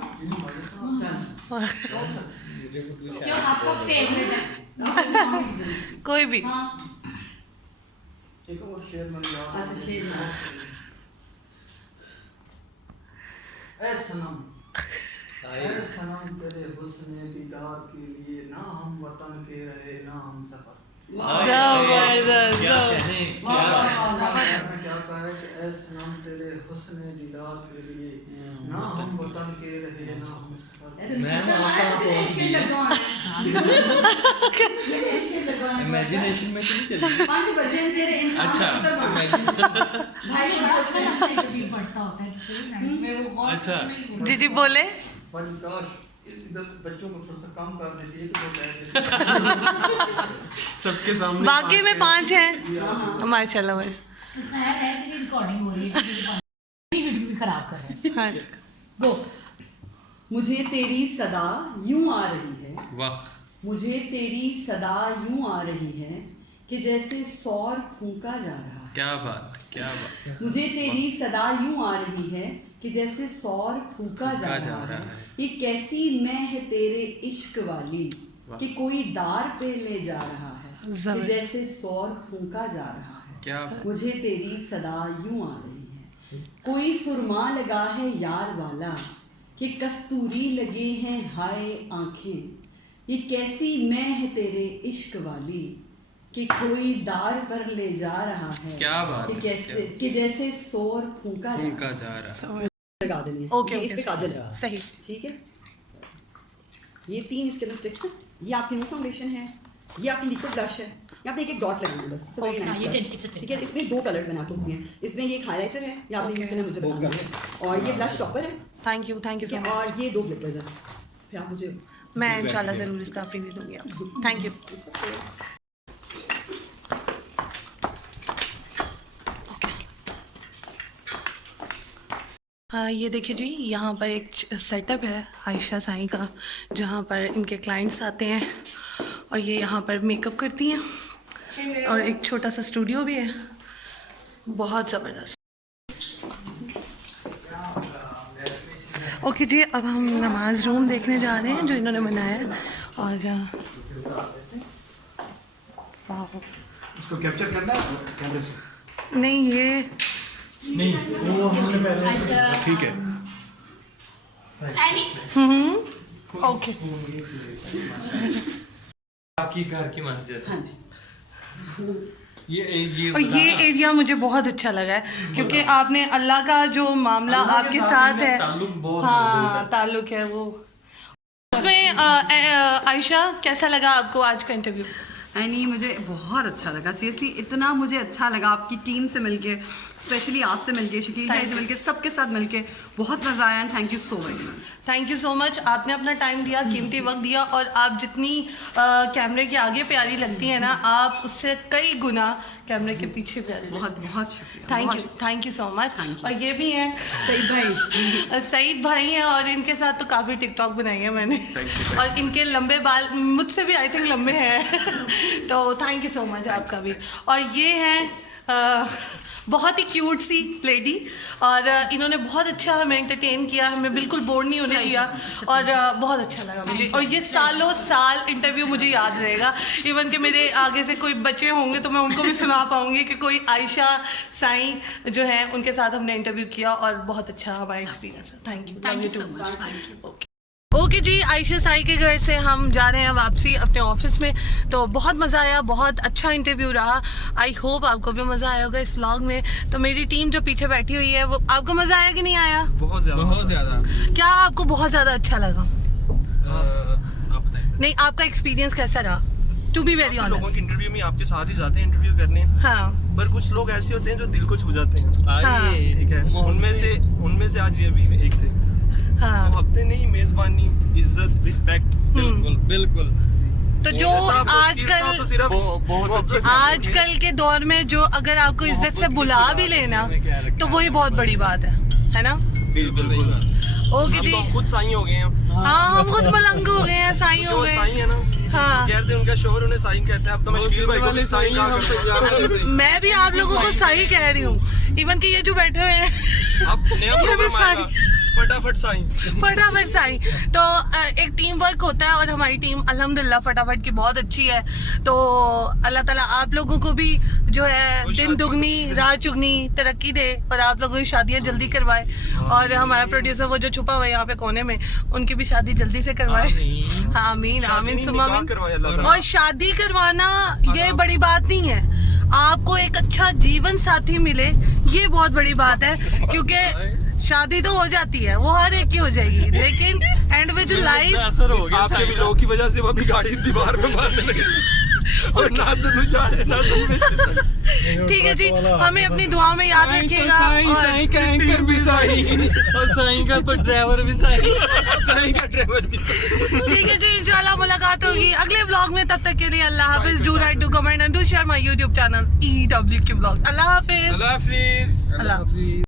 जो आपका फेवरेट है। कोई भी। हाँ एक और शेर में याद अच्छा, शेर में। ऐ सनम तेरे हुस्न दीदार के लिए ना हम वतन के रहे ना हम सफर। जबरदस्त। क्या कहने क्या मैंने क्या कहा है कि ऐ सनम तेरे हुस्न दीदार के लिए ना हम वतन के रहे ना हम सफर। मैम आपका पहुंच गई है इमेजिनेशन में तो नहीं चली। 5 बजे तेरे इंसान अच्छा भाई बड़ा अच्छा लगता है जब ये पढ़ता होता है किसी में वो बहुत अच्छा। जी जी बोले। काश इधर बच्चों को थोड़ा सा कम कर देती, एक दो कह सबके सामने बाकी में 5 हैं माशाल्लाह भाई। तो खैर है, मेरी रिकॉर्डिंग हो रही है, वीडियो भी खराब कर रहे हैं। हाँ गो। मुझे तेरी सदा यूं आ रही है, वाह, मुझे तेरी सदा यूं आ रही है कि जैसे सौर फूंका जा रहा है। क्या बात, क्या बात। मुझे तेरी सदा यूं आ रही है कि जैसे सौर फूंका जा रहा है। ये कैसी मैं है तेरे इश्क वाली कि कोई दार पे ले जा रहा है कि जैसे सौर फूंका जा रहा है। क्या बात। मुझे तेरी सदा यूं आ रही है, कोई सुरमा लगा है यार वाला कि कस्तूरी लगे हैं हाय आंखें। ये कैसी मैं है तेरे इश्क वाली कि कोई दार पर ले जा रहा है। क्या बात कि है, कैसे कि जैसे सौर फूंका जा रहा है। लगा देनी है। ओके, ये इस ओके, पे काजल है। सही। ठीक है, ये 3 इसके अंदर स्टिक्स हैं। ये आपकी न्यू फाउंडेशन है, ये आपकी लिक्विड ब्लश है। यहाँ पे एक डॉट लगाना है बस। So very Okay, nice ये brush। it's a ठीक है, इसमें 2 कलर्स मैंने आपको दिए हैं। इसमें ये एक हाइलाइटर है, ये आपने यूज करना है मुझे बताना है, और ये ब्लश टॉपर है। थैंक यू ठीक सो है, मच। और ये 2 ग्लिटर्स हैं। फिर आप मुझे मैं इंशाल्लाह ज़रूर इसका फ्री दे दूँगी आपको। Thank you. ये देखिए जी, यहाँ पर एक सेटअप है आयशा साईं का, जहाँ पर इनके क्लाइंट्स आते हैं और ये यहाँ पर मेकअप करती हैं, और एक छोटा सा स्टूडियो भी है। बहुत ज़बरदस्त। ओके जी, अब हम नमाज रूम देखने जा रहे हैं जो इन्होंने बनाया है। और इसको कैप्चर करना है कैमरे से। नहीं, ये नहीं वो हमने पहले ठीक है। ओके। आपकी घर की मस्जिद। हाँ जी। اور یہ ایریا مجھے بہت اچھا لگا ہے کیونکہ آپ نے اللہ کا جو معاملہ آپ کے ساتھ ہے، ہاں تعلق ہے وہ اس میں۔ عائشہ کیسا لگا آپ کو آج کا انٹرویو؟ اینی مجھے بہت اچھا لگا، سیریسلی اتنا مجھے اچھا لگا آپ کی ٹیم سے مل کے، اسپیشلی آپ سے مل کے، شکیل بھائی سے مل کے، سب کے ساتھ مل کے بہت مزہ آیا، and thank you so very much. Thank you so much, آپ نے اپنا ٹائم دیا، قیمتی وقت دیا، اور آپ جتنی کیمرے کے آگے پیاری لگتی ہیں نا، آپ اس سے کئی گنا کیمرے کے پیچھے پیاری۔ بہت بہت شکریہ، تھینک یو سو مچ۔ اور یہ بھی ہیں سعید بھائی ہیں، اور ان کے ساتھ تو کافی ٹک ٹاک بنائی ہے میں نے، اور ان کے لمبے بال مجھ سے بھی آئی تھنک لمبے ہیں، تو تھینک یو سو مچ آپ کا بھی۔ اور یہ ہیں بہت ہی کیوٹ سی لیڈی، اور انہوں نے بہت اچھا ہمیں انٹرٹین کیا، ہمیں بالکل بور نہیں ہونے دیا، اور بہت اچھا لگا مجھے، اور یہ سالوں سال انٹرویو مجھے یاد رہے گا، ایون کہ میرے آگے سے کوئی بچے ہوں گے تو میں ان کو بھی سنا پاؤں گی کہ کوئی عائشہ سائیں جو ہیں ان کے ساتھ ہم نے انٹرویو کیا، اور بہت اچھا ہمارا ایکسپیرینس ہے۔ Thank you. اوکے جی، عائشہ سائی کے گھر سے ہم جا رہے ہیں واپسی اپنے آفس میں، تو بہت مزہ آیا، بہت اچھا انٹرویو رہا، آئی ہوپ آپ کو بھی مزہ آیا ہوگا اس ولاگ میں۔ تو میری ٹیم جو پیچھے بیٹھی ہوئی ہے، وہ آپ کو مزہ آیا کہ نہیں آیا؟ بہت زیادہ۔ کیا آپ کو بہت زیادہ اچھا لگا؟ نہیں، آپ کا ایکسپیرینس کیسا رہا؟ ٹو بی ویری لوگوں آنیسٹ۔ کے انٹرویو میں آپ کے ساتھ ہی جاتے ہیں انٹرویو کرنے، ہاں پر کچھ لوگ ایسے ہوتے ہیں جو دل کو چھو جاتے ہیں، ہاں ٹھیک ہے، ان میں سے آج یہ بھی ایک تھے۔ ہاں، تو ہفتے نہیں، میزبانی، عزت، رسپیکٹ، بالکل۔ تو جو آج کل کے دور میں جو اگر آپ کو عزت سے بلا بھی لینا تو وہی بہت بڑی بات ہے نا؟ بالکل۔ اوکے جی، خود سائی ہو گئے ہیں، ہاں ہم خود ملنگ ہو گئے ہیں، سائی ہو گئے سائی ہے نا، ہاں۔ کہتے ہیں ان کا شوہر انہیں سائی کہتے ہیں، اب تو میں شکیل بھائی کو بھی سائی کہا کرتا ہوں۔ میں بھی آپ لوگوں کو صحیح کہہ رہی ہوں، ایون کہ یہ جو بیٹھے ہوئے ہیں اب نیا پروگرام آئے گا، فٹافٹ سائی۔ فٹافٹ سائی۔ تو ایک ٹیم ورک ہوتا ہے، اور ہماری ٹیم الحمدللہ فٹافٹ کی بہت اچھی ہے، تو اللہ تعالیٰ آپ لوگوں کو بھی جو ہے دن دگنی رات چگنی ترقی دے، اور آپ لوگوں کی شادیاں جلدی کروائے، اور ہمارا پروڈیوسر وہ جو چھپا ہوا ہے یہاں پہ کونے میں، ان کی بھی شادی جلدی سے کروائے، آمین آمین ثم آمین۔ اور شادی کروانا یہ بڑی بات نہیں ہے، آپ کو ایک اچھا جیون ساتھی ملے یہ بہت بڑی بات ہے، کیونکہ شادی تو ہو جاتی ہے، وہ ہر ایک کی ہو جائے گی، لیکن اینڈ میں جو لائف آپ کے بھی لوگوں کی وجہ سے وہ بھی گاڑی دیوار میں مارنے لگے، اور نہ دل جا رہے نہ دل میں۔ ٹھیک ہے جی، ہمیں اپنی دعا میں یاد رکھیے گا، اور اینکر بھی سائی اور سائیں کا تو ڈرائیور بھی سائیں، سائی کا ڈرائیور بھی سائی۔ ٹھیک ہے جی، انشاءاللہ ملاقات ہوگی اگلے ولاگ میں، تب تک کے لیے اللہ حافظ۔ Do right, do comment and do share my YouTube channel EWQ Vlogs۔ اللہ حافظ۔ اللہ حافظ۔ اللہ حافظ۔